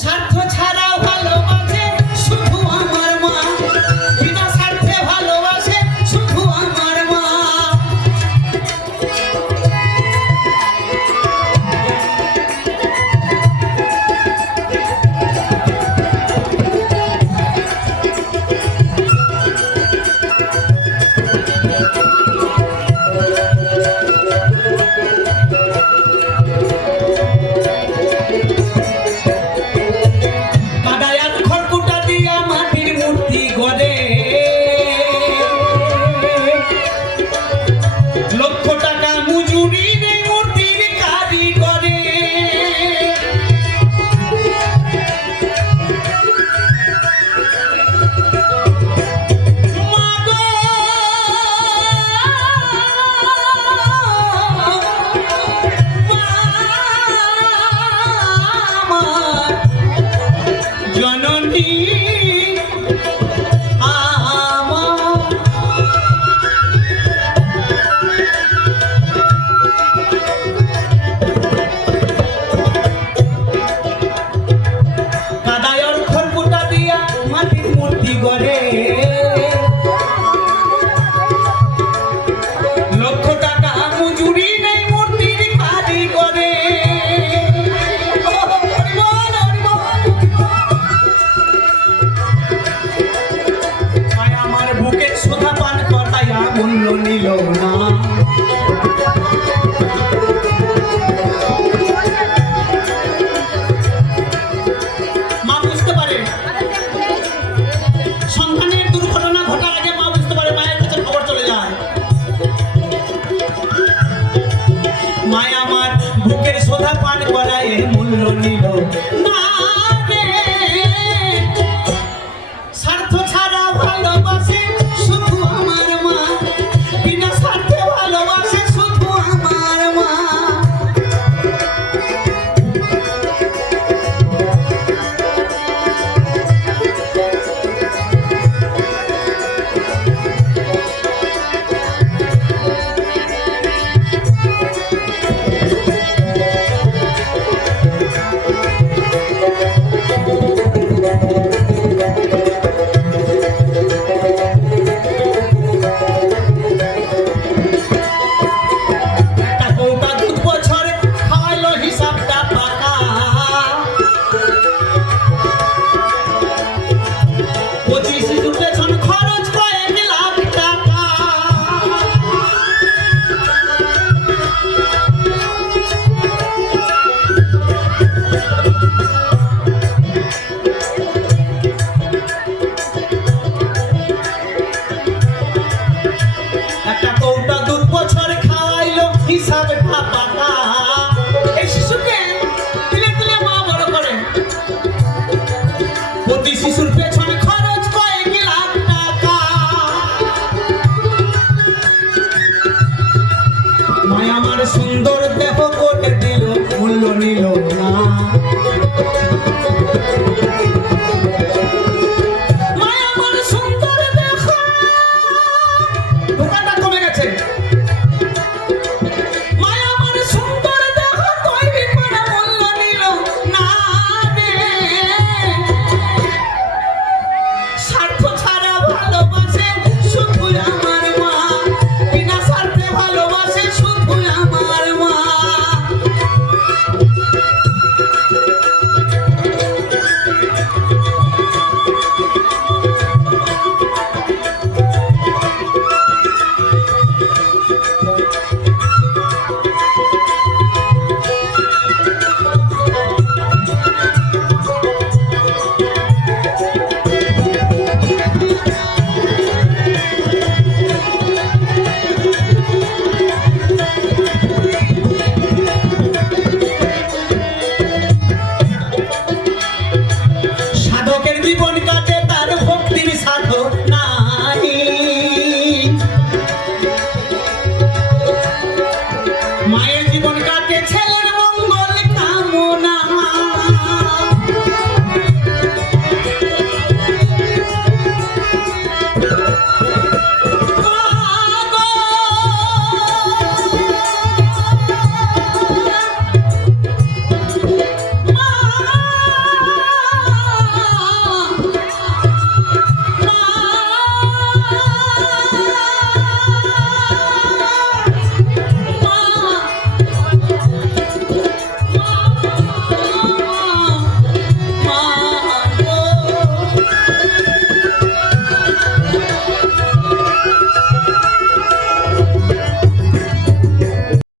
স্বার্থ ছাড়া ভালোবাসে শুধু আমার মা, বিনা স্বার্থে ভালোবাসে শুধু আমার মা। কাদায়ার খড়কুটা দিয়া মাটির মূর্তি গড়ে, লক্ষ টাকা মজুরি নেই মূর্তির কারিগরে। জননী আমার কাদায়র খড়কুটা দিয়া মাটির মূর্তি গড়ে, লক্ষ টাকা মজুরি নেই মূর্তির কারিগরে। মায়া আমার বুকের সোধা পান করাইয়া মূল্য নিল না। মা বুঝতে পারে সন্তানের দুর্ঘটনা ঘটার আগে মা বুঝতে পারে, মায়ের কাছে খবর চলে যায়। মায়া আমার বুকের সোধা পান করায় মূল্য নিল না রে। স্বার্থ ছাড়া ভালোবাসে শুধু আমার মা, বিনা স্বার্থে ভালোবাসে শুধু আমার মা। একটা কৌটা দুধ বছরে খাওয়াইলো হিসাবটা পাকা, 25 শিশুর পেছন খরচ কয়েক লাখ টাকা।